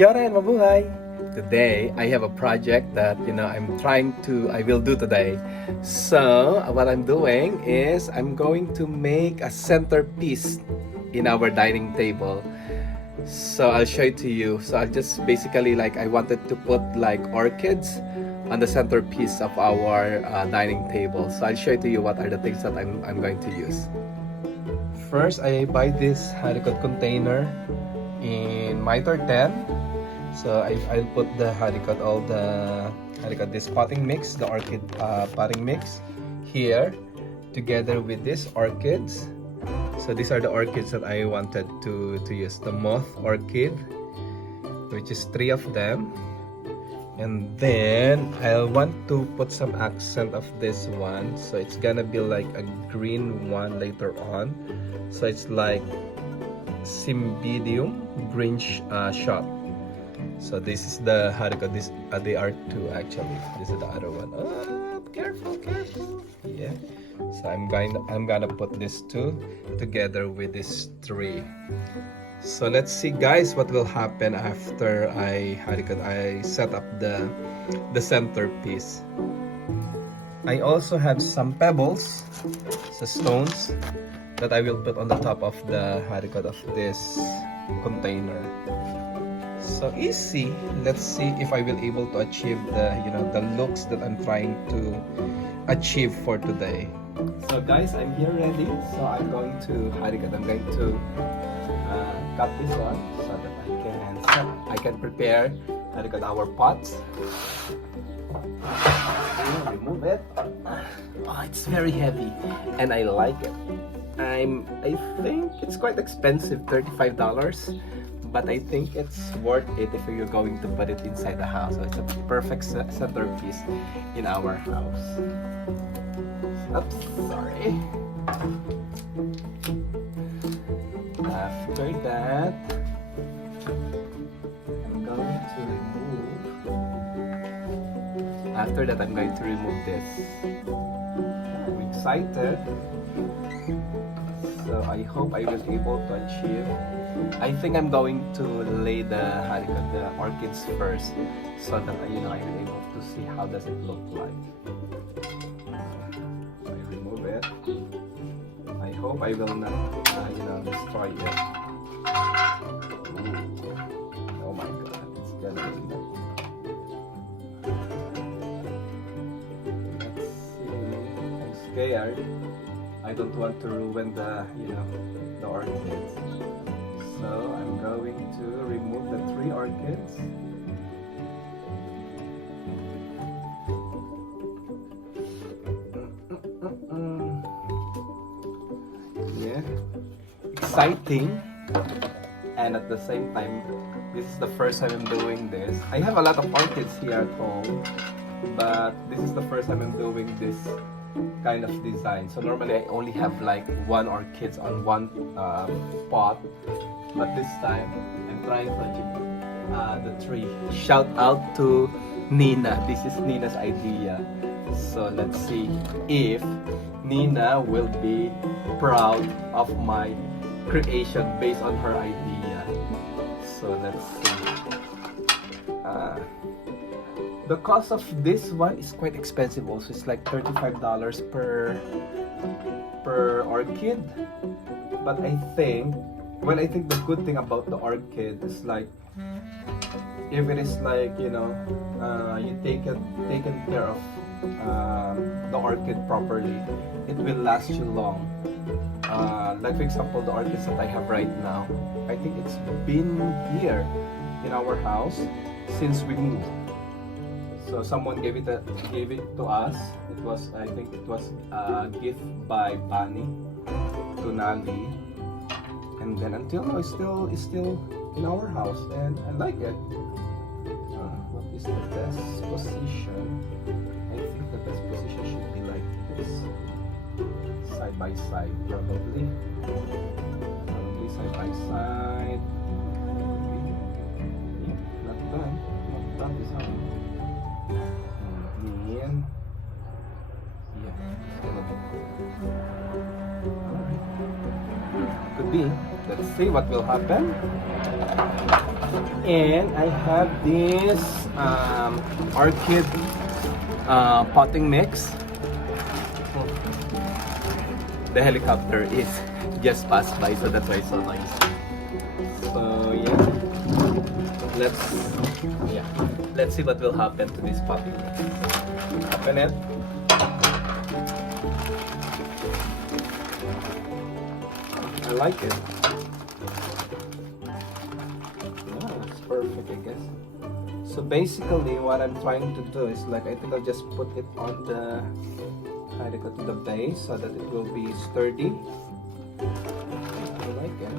Kia ora and mabuhay! Today, I have a project that, I will do today. So, what I'm doing is, I'm going to make a centerpiece in our dining table. So, I'll show it to you. So, I'll just basically, I wanted to put orchids on the centerpiece of our dining table. So, I'll show it to you what are the things that I'm going to use. First, I buy this haricot container in Mitre 10. So I'll put the this potting mix, the orchid potting mix here together with these orchids. So these are the orchids that I wanted to use. The moth orchid, which is 3 of them. And then I want to put some accent of this one. So it's gonna be like a green one later on. So it's like Cymbidium green shot. So this is the haricot. They are 2 actually. This is the other one. Oh, careful. Yeah. So I'm gonna put these 2 together with these 3. So let's see, guys, what will happen after I set up the centerpiece. I also have some pebbles, so stones, that I will put on the top of the haricot of this container. So easy. Let's see if I will able to achieve the looks that I'm trying to achieve for today. So guys, I'm here ready. So I'm going to cut this one so that I can prepare our pots. Remove it. Oh, it's very heavy and I like it. I think it's quite expensive, $35, but I think it's worth it if you're going to put it inside the house. So it's a perfect centerpiece in our house. Oops, sorry. After that, I'm going to remove this. I'm excited. So I hope I will able to achieve. I think I'm going to lay the orchids first, so that I will able to see how does it look like. So I remove it. I hope I will not destroy it. Ooh. Oh my god, it's gonna be. Let's see. I'm scared. I don't want to ruin the orchids. So I'm going to remove the 3 orchids. Yeah, exciting. And at the same time, this is the first time I'm doing this. I have a lot of orchids here at home, but this is the first time I'm doing this kind of design. So normally I only have like 1 orchids on 1 pot, but this time I'm trying to achieve the 3. Shout out to Nina. This is Nina's idea. So let's see if Nina will be proud of my creation based on her idea. So let's see. The cost of this one is quite expensive also. It's like $35 per orchid. But I think the good thing about the orchid is like, if it is like, you taken care of the orchid properly, it will last you long. Like for example, the orchids that I have right now, I think it's been here in our house since we moved. So someone gave it to us. I think it was a gift by Bani to Nali, and then until now it's still in our house, and I like it. What is the best position? I think the best position should be like this, side by side, probably side by side. Not done design. Could be. Let's see what will happen. And I have this orchid potting mix. The helicopter is just passed by, so that's why it's so noisy. So yeah, let's see what will happen to this potting mix. Open it. I like it. Yeah, it's perfect, I guess. So basically, what I'm trying to do is like I think I'll just put it on the to the base so that it will be sturdy. I like it.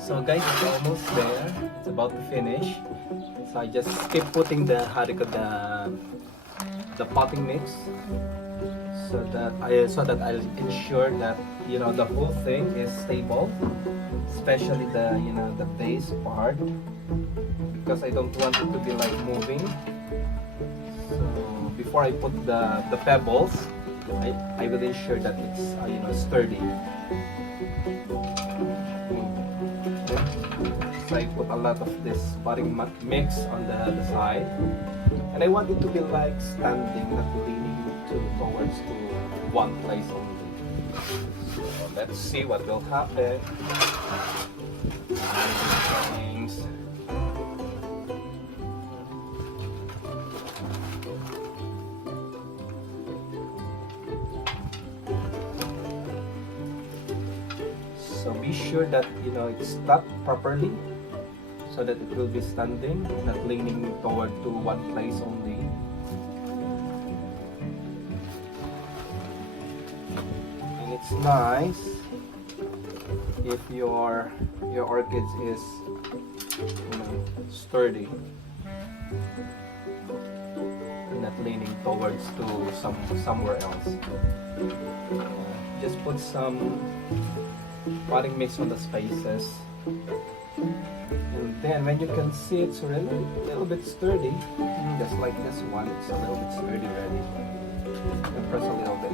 So guys, it's almost there. It's about to finish. So I just keep putting the potting mix so that I'll ensure that the whole thing is stable, especially the base part, because I don't want it to be like moving. So before I put the pebbles, I will ensure that it's sturdy. So I put a lot of this potting mix on the side, and I want it to be like standing, not leaning towards to one place only. So let's see what will happen. Things. So be sure that it's stuck properly, so that it will be standing, not leaning toward to one place only. And it's nice if your orchids is sturdy, not leaning towards to somewhere else. Just put some potting mix on the spaces, and then when you can see it's really a little bit sturdy, just like this one, it's a little bit sturdy already. And press a little bit.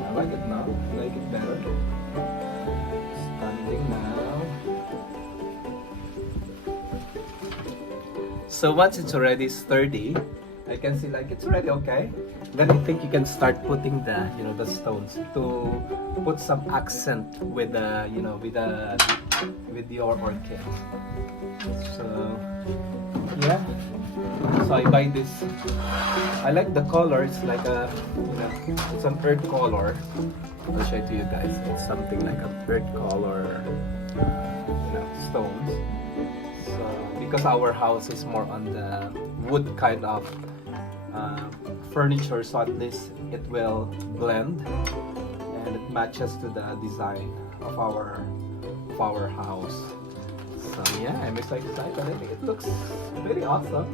I like it now. I like it better. Standing now. So once it's already sturdy, I can see like it's already okay. Then I think you can start putting the the stones to put some accent with the with your orchid. So yeah. So I buy this. I like the color. It's like it's an earth color. I'll show it to you guys. It's something like an earth color stones. So because our house is more on the wood kind of furniture, so at least it will blend and it matches to the design of our house. So yeah, I'm excited. I think it looks very awesome.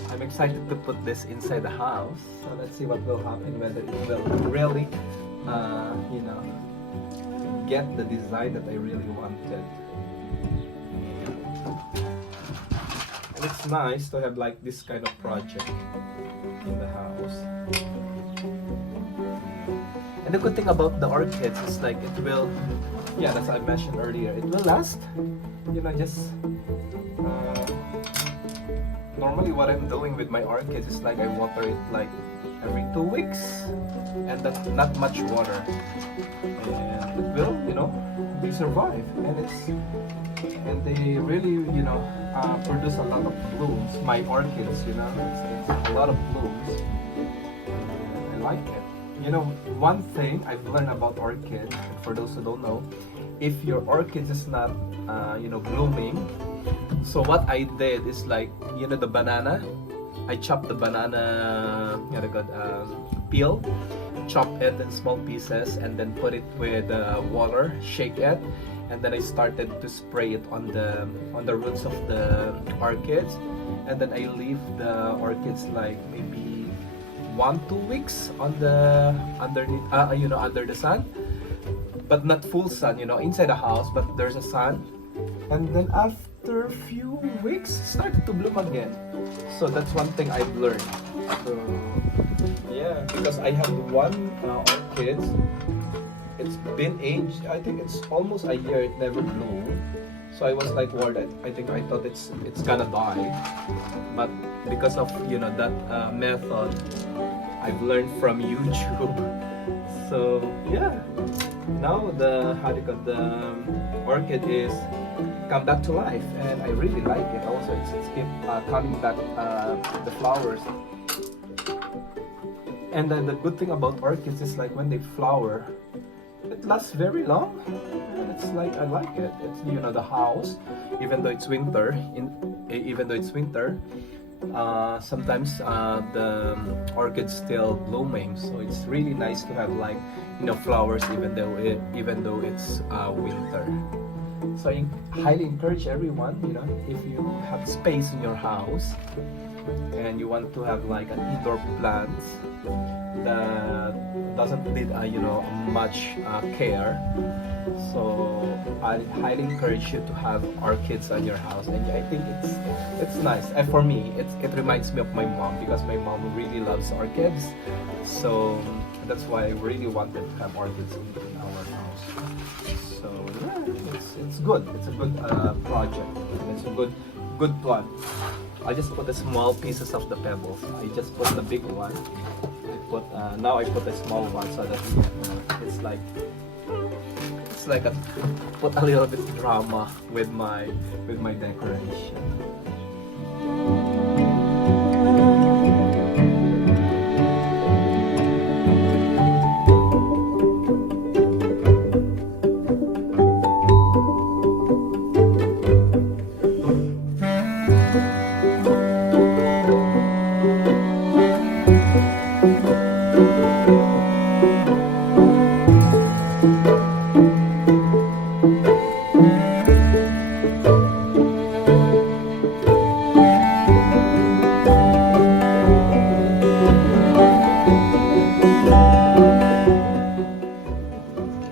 So I'm excited to put this inside the house. So let's see what will happen, whether it will really get the design that I really wanted. It's nice to have like this kind of project in the house. And the good thing about the orchids is like it will, as I mentioned earlier, it will last. Just normally what I'm doing with my orchids is like I water it like every 2 weeks, and that's not much water, and it will, they survive, and they really, produce a lot of blooms. My orchids, it's a lot of blooms. I like it. One thing I've learned about orchids, and for those who don't know, if your orchids is not, blooming, so what I did is like, the banana, I chopped the banana, peel, chop it in small pieces, and then put it with water, shake it, and then I started to spray it on the roots of the orchids, and then I leave the orchids like maybe 1-2 weeks on the underneath, under the sun, but not full sun, inside the house, but there's a sun, and then after a few weeks, it started to bloom again. So that's one thing I've learned. So yeah, because I have one orchid. It's been aged. I think it's almost a year. It never bloomed. So I was like worried. I thought it's gonna die. But because of that method I've learned from YouTube. So yeah, now the orchid is come back to life, and I really like it. Also, it's keep coming back the flowers. And then the good thing about orchids is like when they flower, it lasts very long. And it's like I like it. It's the house, even though it's winter. Sometimes the orchid's still blooming, so it's really nice to have like flowers even though it's winter. So I highly encourage everyone, if you have space in your house and you want to have like an indoor plant that doesn't need much care, so I highly encourage you to have orchids on your house. And I think it's nice. And for me, it reminds me of my mom, because my mom really loves orchids. So that's why I really wanted to have orchids in our house. So yeah, it's good. It's a good project. It's a good plant. I just put the small pieces of the pebbles. I just put the big one. Now I put a small one so that it's like put a little bit drama with my decoration.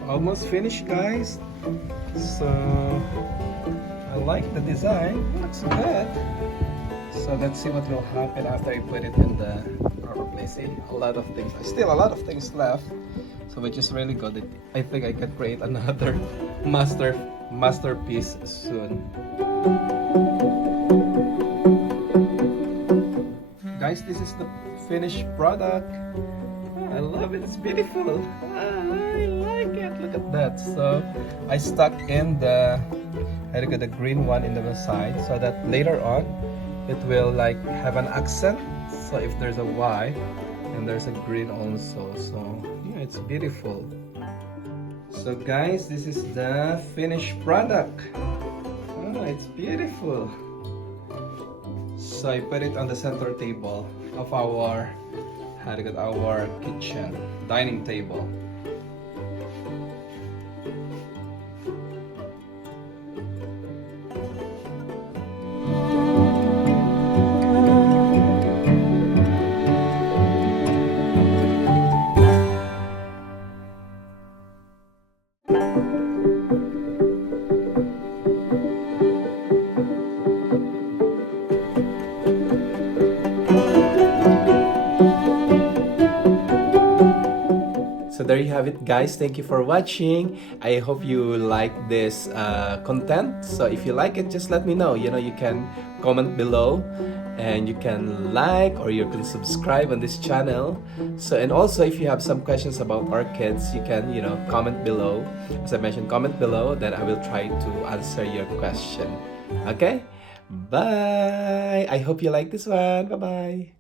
Almost finished, guys. So I like the design. Looks good. So let's see what will happen after I put it in the proper place. See, still a lot of things left. So which is really good. I think I can create another masterpiece soon. Guys, this is the finished product. I love it. It's beautiful. I like it. Look at that. So I stuck in the green one in the side, so that later on it will like have an accent. So if there's a white and there's a green also. So yeah, it's beautiful. So guys, this is the finished product. Oh, it's beautiful. So I put it on the center table of our kitchen dining table. So there you have it, guys. Thank you for watching. I hope you like this content. So if you like it, just let me know. You know, you can comment below, and you can like or you can subscribe on this channel. So, and also if you have some questions about orchids, you can, you know, comment below. As I mentioned, comment below, then I will try to answer your question. Okay, bye. I hope you like this one. Bye bye.